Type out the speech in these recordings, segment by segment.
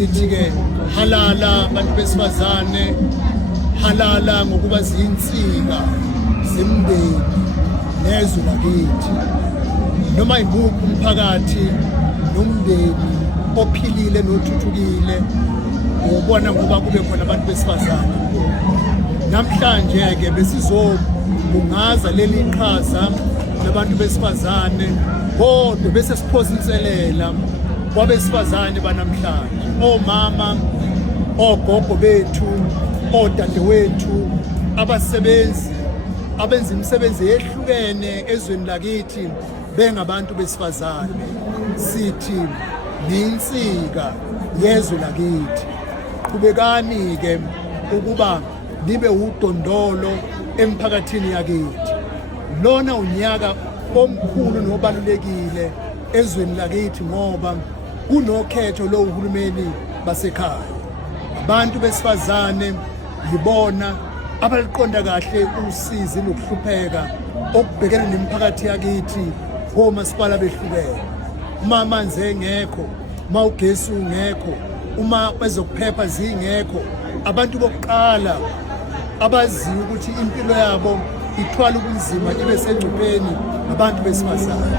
Ithi-ke halala abantu besifazane, halala ngokuba ziyinsika zemndeni nezwe lakithi. Noma yimuphi umphakathi nomndeni ophilile nothuthukile ubona ngoba kube khona abantu besifazane. Namhlanje-ke besizobungaza leli qhaza labantu besifazane kodwa bese siphosa inselela kwabesifazane banamhlanje, omama, ogogo bethu, odadewethu, abasebenzi abenza imisebenzi ehlukene ezweni lakithi bengabantu besifazane. Sithi ninsika yezwe lakithi. Qhubekani-ke ukuba nibe udondolo emphakathini yakithi. Lona unyaka omkhulu nobalulekile ezweni lakithi ngoba kunokhetho lo uhulumeni basekhaya. Abantu besifazane yibona abaliqonda kahle usizi nokuhlupheka okubhekene nemiphakathi yakithi ngomasipala behlukene. Uma amanzi engekho, uma ugesi ungekho, uma ezokuphepha zingekho, abantu bokuqala abaziyo ukuthi impilo yabo ithwala ubunzima ibe sengcupheni abantu besifazane.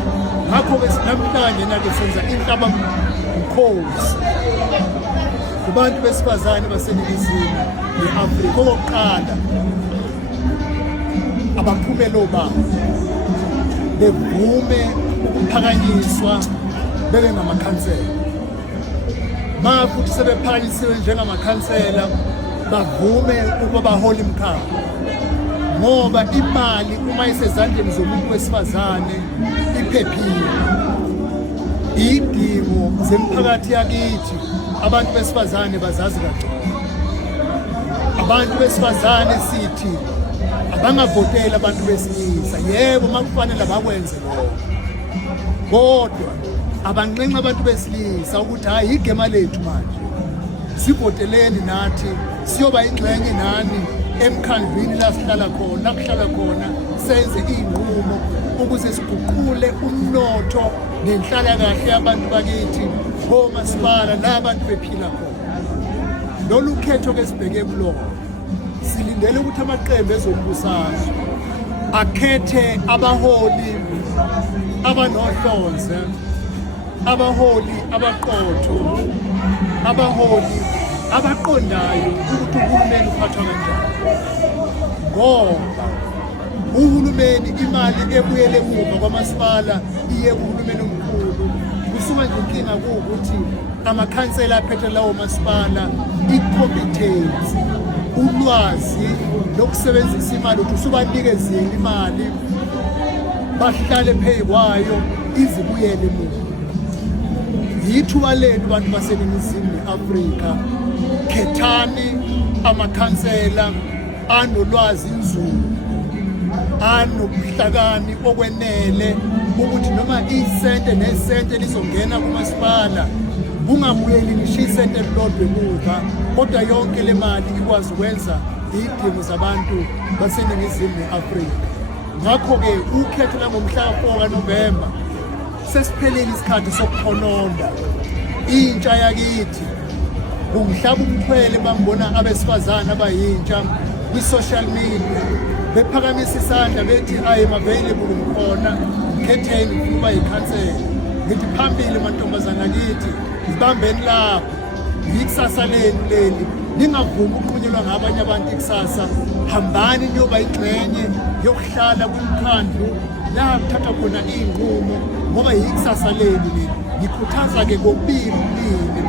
Ngakho-ke namhlanje nake senza inhlaba mkhosi kubantu besifazane baseningizimu ye-Afrika. Okokuqala, abaphumelo babo bevume ukuphakanyiswa bebe ngamakhansela. Ma futhi sebephakanyisiwe njengamakhansela bavume ukuba bahole imkhakha, ngoba imali uma isezandleni zomuntu wesifazane iphephile. Idingo zemphakathi yakithi abantu besifazane bazazi kangcono. Abantu besifazane sithi abangavoteli abantu besilisa. Yebo, makufanele bakwenze lokho, kodwa abanqenqa abantu besilisa ukuthi hayi igema lethu manje, sivoteleni nathi siyoba ingxenye nani emkhandlwini la sihlala khona, la kuhlala khona, senze iy'nqumo ukuze siguqule umnotho nenhlalakahle yabantu bakithi ngomasipala la abantu bephila khona. Lolu khetho-ke sibheke kulona, silindele ukuthi amaqembu ezombusazwe akhethe abaholi abanohlonze, abaholi abaqotho, abaholi abaqondayo ukuthi uhulumeni uphathwa kanjani. Ngoba uhulumeni imali ebuyele emuva kwamasipala iye kuhulumeni omkhulu. Kusuka nje inkinga kuwukuthi amakhansela aphethe lawo masipala i-competence, ulwazi lokusebenzisa imali ukuthi usubanikezile imali bahlale phezu kwayo izibuyele emuva. Yithuba lenu bantu baseningizimu Afrika, khethani amakhansela anolwazi nzulu, anobuhlakani okwenele ukuthi noma isente nesente lizongena kumasipala kungabuyeli ngisho isente elilodwa emuva, kodwa yonke le mali ikwazi ukwenza iy'dingo zabantu baseningizimu Afrika. Ngakho-ke ukhetho langomhla ka-4 kaNovemba sesiphelile isikhathi sokukhononda. Intsha yakithi kungihlaba umkhwele bangibona abesifazane abayintsha kwi-social media bephakamisa isandla bethi I am available, ngikhona, khetheni ngifuna ukuba yikhansela. Ngithi phambili mantombazana kithi, zibambeni lapho, yikusasa lenu leli, ningavumi ukuqhunyelwa ngabanye abantu ikusasa. Hambani niyoba ingxenye yokuhlala kwimkhandlu la kuthatha khona iy'nqumo ngoba yikusasa lenu leli. Ngikhuthaza-ke kokubili ubulili,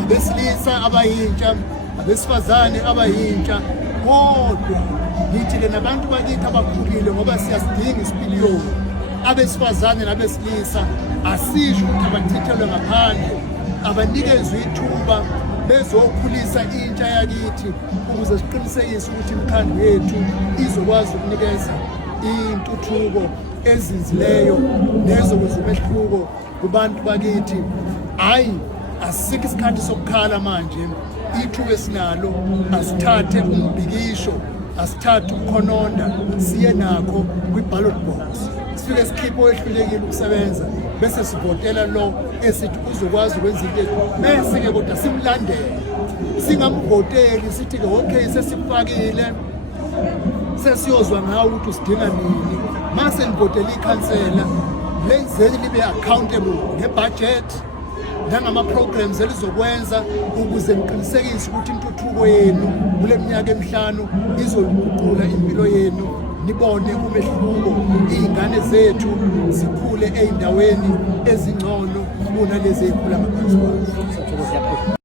abesilisa abayintsha, abesifazane abayintsha, kodwa ngithi-ke nabantu bakithi abakhulile ngoba siyasidinga isipiliyoni. Abesifazane nabesilisa asisho ukuthi abachithelwe ngaphandle, abanikezwe ithuba bezokhulisa intsha yakithi ukuze siqinisekise ukuthi imikhandlu yethu izokwazi ukunikeza intuthuko ezinzileyo nezokwenza umehluko kubantu bakithi. Hayi, asikho isikhathi sokukhala manje. Ithuba esinalo asithathe umbhikisho, asithathe ukukhononda, siye nakho kwi-ballot box. sifike sikhiphe owehlulekile ukusebenza bese sivotela lo esithi uzokwazi ukwenza into bese-ke kodwa simlandele, singamvoteli sithi-ke okay sesifakile sesiyozwa ngawo ukuthi usidinga nini. Mase nivotela ikhansela lenzeni libe accountable ngebudget nangama-programs elizokwenza ukuze niqinisekise ukuthi intuthuko yenu kule minyaka emihlanu izoguqula impilo yenu, nibone umehluko, iy'ngane zethu zikhule ey'ndaweni ezingcono kunalezi ey'khula ngaphansi kwazo.